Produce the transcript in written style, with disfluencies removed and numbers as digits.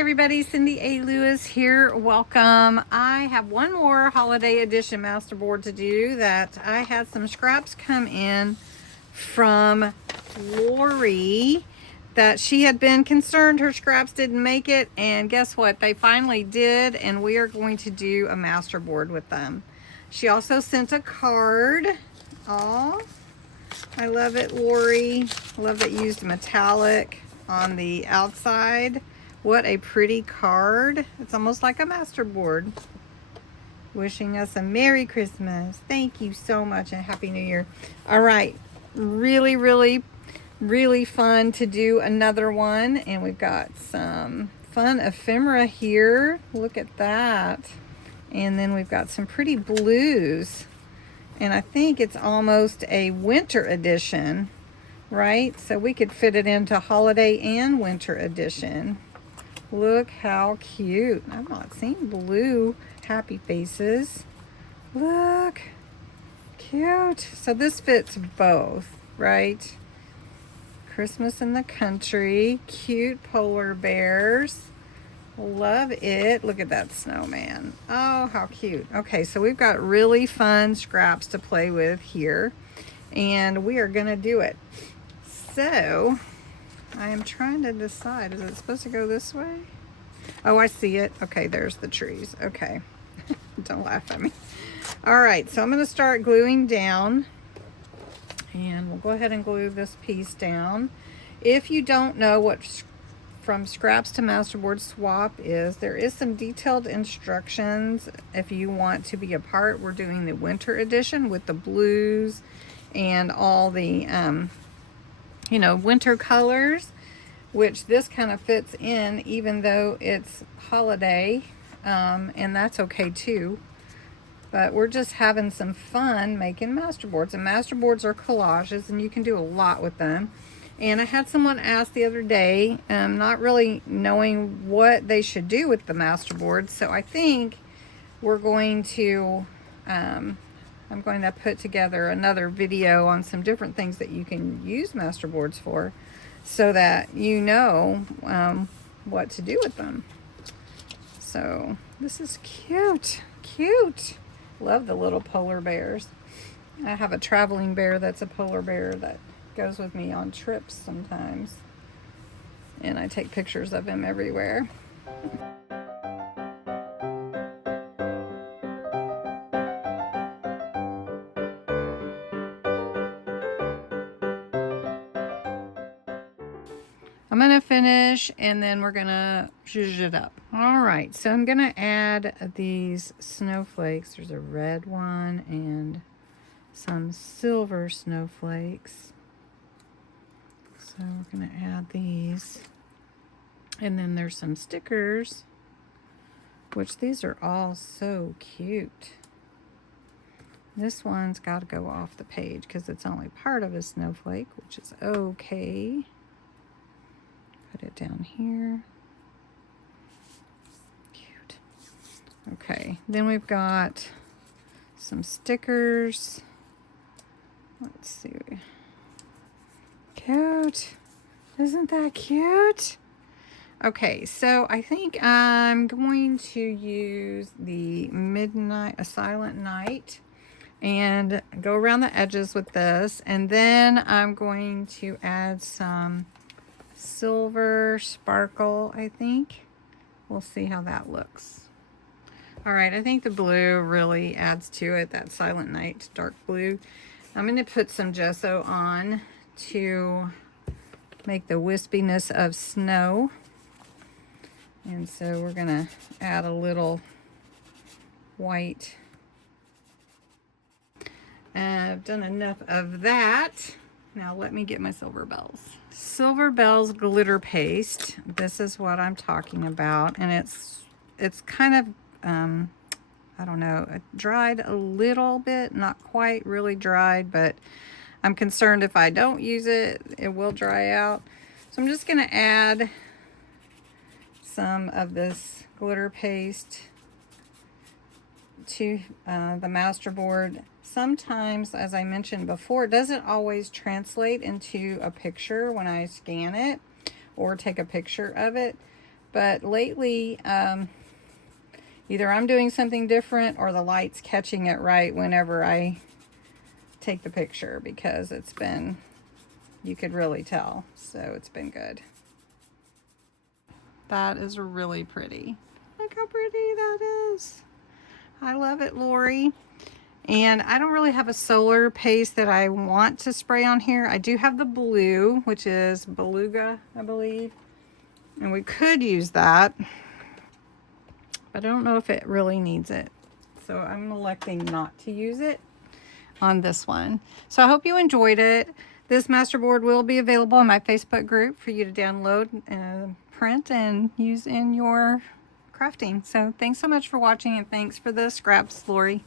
everybody, Cindy A. Lewis here. Welcome. I have one more holiday edition masterboard to do that I had some scraps come in from Lorrie that she had been concerned her scraps didn't make it, and guess what? They finally did, and we are going to do a masterboard with them. She also sent a card. Aw, I love it, Lorrie. I love that you used metallic on the outside. What a pretty card. It's almost like a masterboard. Wishing us a Merry Christmas. Thank you so much and Happy New Year. All right. Really fun to do another one. And we've got some fun ephemera here. Look at that. And then we've got some pretty blues. And I think it's almost a winter edition, right? So we could fit it into holiday and winter edition. Look how cute. I've not seen blue happy faces. Look, cute. So this fits both, right? Christmas in the country, cute polar bears. Love it. Look at that snowman. Oh, how cute. Okay, so we've got really fun scraps to play with here, and we are gonna do it. So I am trying to decide, is it supposed to go this way? Oh, I see it. Okay, there's the trees. Okay. Don't laugh at me. All right, so I'm going to start gluing down, and we'll go ahead and glue this piece down. If you don't know what From Scraps to Masterboard Swap is, there is some detailed instructions if you want to be a part. We're doing the winter edition with the blues and all the winter colors, which this kind of fits in even though it's holiday, and that's okay too. But we're just having some fun making masterboards, and masterboards are collages and you can do a lot with them. And I had someone ask the other day, not really knowing what they should do with the masterboard, so I think we're going to I'm going to put together another video on some different things that you can use masterboards for, so that you know what to do with them. So this is cute. Love the little polar bears. I have a traveling bear that's a polar bear that goes with me on trips sometimes, and I take pictures of him everywhere. I'm going to finish, and then we're going to zhuzh it up. All right, so I'm going to add these snowflakes. There's a red one and some silver snowflakes. So we're going to add these. And then there's some stickers, which these are all so cute. This one's got to go off the page because it's only part of a snowflake, which is okay. Put it down here. Cute. Okay, then we've got some stickers. Let's see. Cute. Isn't that cute? Okay, so I think I'm going to use the A Silent Night, and go around the edges with this, and then I'm going to add some silver sparkle, I think. We'll see how that looks. All right, I think the blue really adds to it, that Silent Night dark blue. I'm going to put some gesso on to make the wispiness of snow. And so we're going to add a little white. I've done enough of that. Now let me get my silver bells. Silver Bells glitter paste. This is what I'm talking about, and it's kind of I don't know, it dried a little bit, not quite really dried, but I'm concerned if I don't use it, it will dry out. So I'm just going to add some of this glitter paste to the masterboard. Sometimes, as I mentioned before, it doesn't always translate into a picture when I scan it or take a picture of it, But lately, either I'm doing something different or the light's catching it right whenever I take the picture, because it's been, you could really tell. So it's been good. That is really pretty. Look how pretty that is. I love it, Lorrie. And I don't really have a solar paste that I want to spray on here. I do have the blue, which is Beluga, I believe. And we could use that, but I don't know if it really needs it. So I'm electing not to use it on this one. So I hope you enjoyed it. This masterboard will be available in my Facebook group for you to download and print and use in your crafting. So thanks so much for watching, and thanks for the scraps, Lorrie.